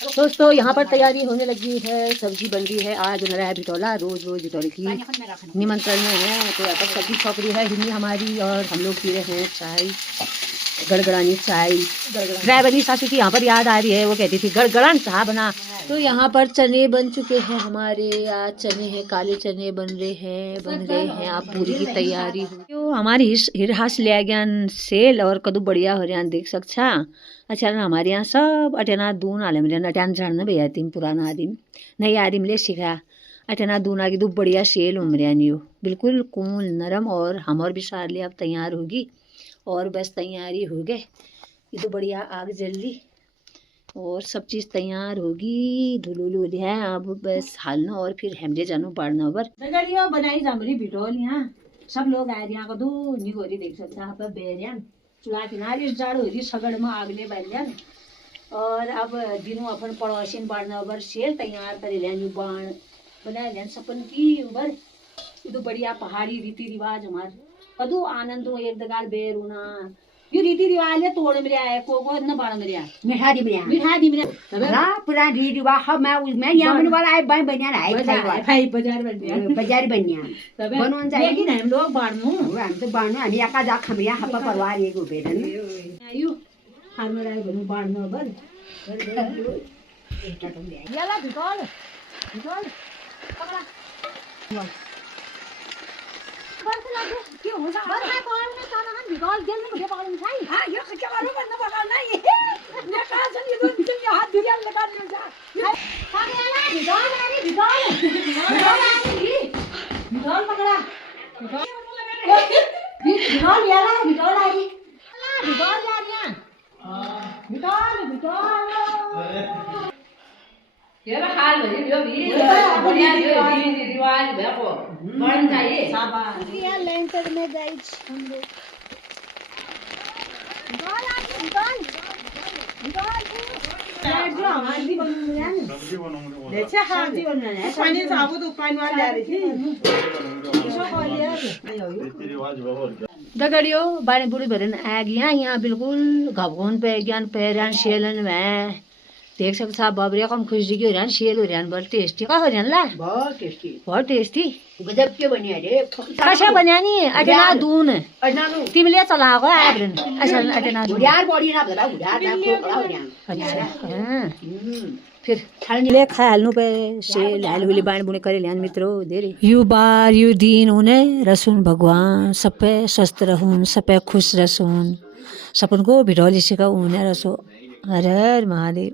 दोस्तों यहाँ पर तैयारी होने लगी है, सब्जी बन रही है। आज बन रहा है बिटौला, रोज रोज बिटौले की निमंत्रण में है। तो यहाँ पर सब्जी छौक रही है हिन्नी हमारी, और हम लोग पी रहे हैं चाय, गड़गड़ानी चाय। ड्राइवरी सासू की यहाँ पर याद आ रही है, वो कहती थी गड़गड़ान चाह बना। तो यहाँ पर चने बन चुके हैं हमारे, आज चने हैं, काले चने बन रहे हैं। आप पूरी की तैयारी हो तो हमारी हिरहास ले गया सेल, और कदू बढ़िया हो रहा देख सकता। अच्छा ना हमारे यहाँ सब अटेना दून आले मेरे अटेन झाड़ना भैया तीन पुराना आदिम नई आदिम ले सीखा अटेना दून आगे दू बढ़िया सेल उमरिया नहीं हो, बिल्कुल कूल नरम। और हम और भी सारे अब तैयार होगी, और बस तैयारी हो गए। ये तो बढ़िया आग जल ली और सब चीज़ तैयार होगी। धुलुलू है अब बस हालना, और फिर हमजे जानो बाढ़ना ऊपर दगड़ियो बनाई जामरी बिटोल। यहाँ सब लोग आए यहाँ को दू नहीं हो रही देख सकता आप बेरियन चूल्हा किनारे जाड़ हो रही सगड़ में आगले बैलियन। और अब दिनों अपन पड़ोसिन बाढ़ना ऊपर शेर तैयार कर लिया बाण बना लिया सपन की ऊपर। ये तो बढ़िया पहाड़ी रीति रिवाज हमारे कदू आनंद हो एक दगार बेरुना ये रीति रिवाज है तोड़ में आया को न बाण में आया मिठा दी में रा पूरा रीति रिवाज हम मैं यहाँ मन वाला है भाई बनिया है भाई बाजार बनिया बनवन जाए लेकिन हम लोग बाणनु हम तो बाणनु हामी एका जा खमरिया हप्पा परिवार एक बेदन आयु हाम्रो राई भन्नु बाणनु बर याला भिटोल पकड़ा बस लगे क्यों हो जा बस मैं कौन ने खाना हम भिटोल गेल में मुझे पकड़ खाई हां ये क्या मारो बंदा पकड़ नहीं मैं कहां से ये दोनों के हाथ दिया लगा ले जा खाने वाला भिटोल आ रही भिटोल पकड़ा भिटोल याला भिटोल आ रही भिटोल जा रही भिटोल ये हाल भरी जो भी बढ़िया रिवाज देखो बन जाइए शाबाश ये लेंटर में गाइस हम लोग जो हमारी बनने हैं सब्जी बनाऊंगा देखिए सब्जी बनना है पानी साबुत पानी वाला ले रही थी रीति रिवाज बहुत दगड़ियो बारे बुढ़ी भरन आ गया यहाँ बिल्कुल घबगोन पे ज्ञान पैरान शेलन में देख सकते आप बाबरे कम खुशी की हो रहा शेल हो रहा बहुत टेस्टी का हो रहा ला बहुत टेस्टी गजब के बनिया रे कशा बनानी है अटना दून अजनानु तिमीले चलाएको आब्रन असल अटना दून यार बॉडी ना बता यार ना को हो रहा अच्छा हां फिर ले खाल्नु पे सेल हालहुली बाण बुने करे ल्यान मित्रों धेरै यो बार यो दिन हुने रसुन भगवान सबै स्वस्थ रहून सबै खुश रसून सपनको भिडोली सिका हुने रसो हर हर महादेव।